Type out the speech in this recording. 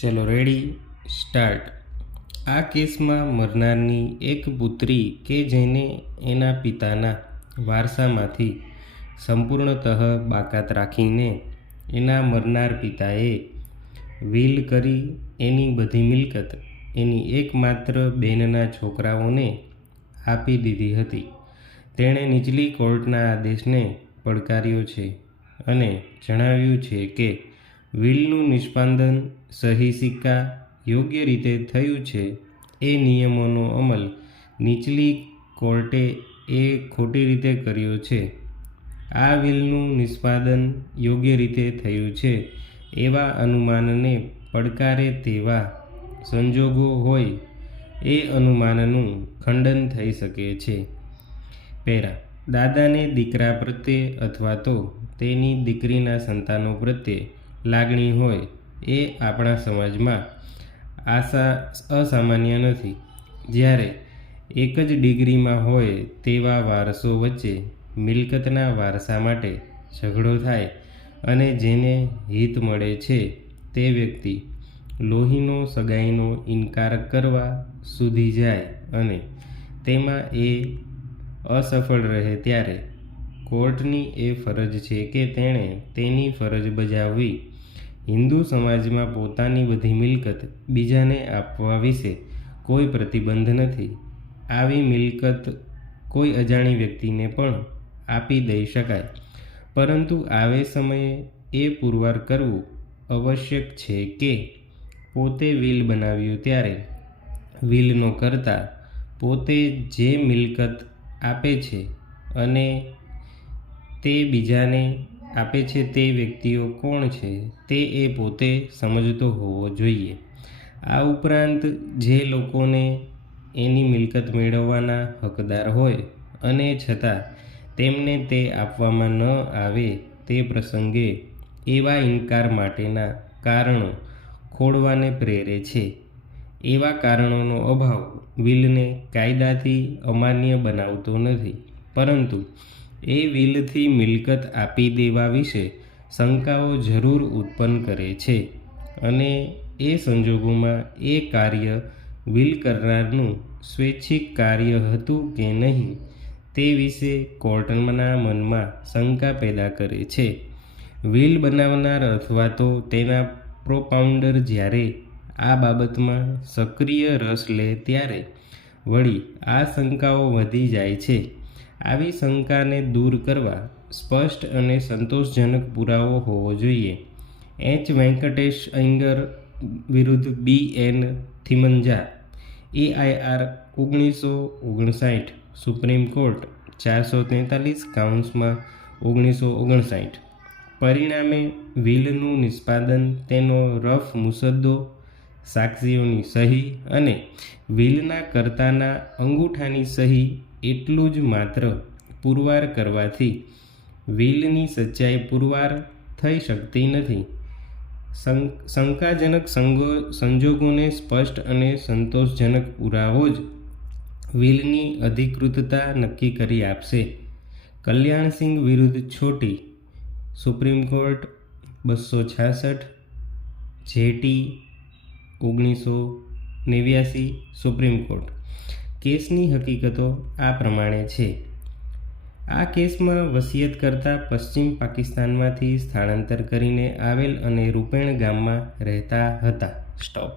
ચલો ready start. આ કેસમાં મરનારની એક પુત્રી કે જેને એના પિતાના વારસામાંથી સંપૂર્ણતઃ બાકાત રાખીને એના મરનાર પિતાએ વિલ કરી એની બધી મિલકત એની એકમાત્ર બહેનના છોકરાઓને આપી દીધી હતી। તેણે નીચલી કોર્ટના આદેશને પડકાર્યો છે અને જણાવ્યું છે કે વિલનું નિષ્પાદન સહી સિક્કા યોગ્ય રીતે થયું છે। એ નિયમોનો અમલ નીચલી કોર્ટે ખોટી રીતે કર્યો છે। આ વિલનું નિષ્પાદન યોગ્ય રીતે થયું છે એવા અનુમાનને પડકારે તેવા સંજોગો હોય એ અનુમાનનું ખંડન થઈ શકે છે। પેરા દાદાને દીકરા પ્રત્યે અથવા તો તેની દીકરીના સંતાનો પ્રત્યે લાગણી હોય એ આપણા સમાજમાં અસામાન્ય નથી। જ્યારે એક જ ડિગ્રીમાં હોય તેવા વારસો વચ્ચે મિલકતના વારસા માટે ઝઘડો થાય અને જેને હિત મળે છે તે વ્યક્તિ લોહીનો સગાઈનો ઇનકાર કરવા સુધી જાય અને તેમાં એ અસફળ રહે ત્યારે કોર્ટની એ ફરજ છે કે તેણે તેની ફરજ બજાવવી। હિન્દુ સમાજમાં પોતાની બધી મિલકત બીજાને આપવા વિશે કોઈ પ્રતિબંધ નથી। આવી મિલકત કોઈ અજાણી વ્યક્તિને પણ આપી દઈ શકાય, પરંતુ આવે સમયે એ પુરવાર કરવું આવશ્યક છે કે પોતે વિલ બનાવ્યું ત્યારે વિલનો કર્તા પોતે જે મિલકત આપે છે અને તે બીજાને આપે છે તે વ્યક્તિઓ કોણ છે તે એ પોતે સમજતો હોવો જોઈએ। આ ઉપરાંત જે લોકોને એની મિલકત મેળવવાના હકદાર હોય અને છતાં તેમને તે આપવામાં ન આવે તે પ્રસંગે એવા ઇનકાર માટેના કારણો ખોળવાને પ્રેરે છે। એવા કારણોનો અભાવ વિલને કાયદાથી અમાન્ય બનાવતો નથી, પરંતુ એ વિલથી મિલકત આપી દેવા વિશે શંકાઓ જરૂર ઉત્પન્ન કરે છે અને એ સંજોગોમાં એ કાર્ય વિલ કરનારનું સ્વૈચ્છિક કાર્ય હતું કે નહીં તે વિશે કોર્ટના મનમાં શંકા પેદા કરે છે। વિલ બનાવનાર અથવા તો તેના પ્રોપાઉન્ડર જ્યારે આ બાબતમાં સક્રિય રસ લે ત્યારે વળી આ શંકાઓ વધી જાય છે। આવી શંકાને દૂર કરવા સ્પષ્ટ અને સંતોષજનક પુરાવો હોવો જોઈએ। એચ વેંકટેશ અય્યંગર વિરુદ્ધ બી.એન. થિમંજા એઆઈઆર 1959 સુપ્રીમ કોર્ટ 443 પરિણામે વિલનું નિષ્પાદન, તેનો રફ મુસદ્દો, સાક્ષીઓની સહી અને વિલના કર્તાના અંગૂઠાની સહી એટલું જ માત્ર પુરવાર કરવાથી વિલની સચ્ચાઈ પુરવાર થઈ શકતી નથી। શંકાજનક સંજોગોને સ્પષ્ટ અને સંતોષજનક પુરાવો જ વિલની અધિકૃતતા નક્કી કરી આપશે। કલ્યાણસિંહ વિરુદ્ધ છોટી supreme court 266 jetty 1989 supreme court. કેસની હકીકતો આ પ્રમાણે છે। આ કેસમાં વસિયતકર્તા પશ્ચિમ પાકિસ્તાનમાંથી સ્થળાંતર કરીને આવેલ અને રૂપેણ ગામમાં રહેતા હતા। સ્ટોપ।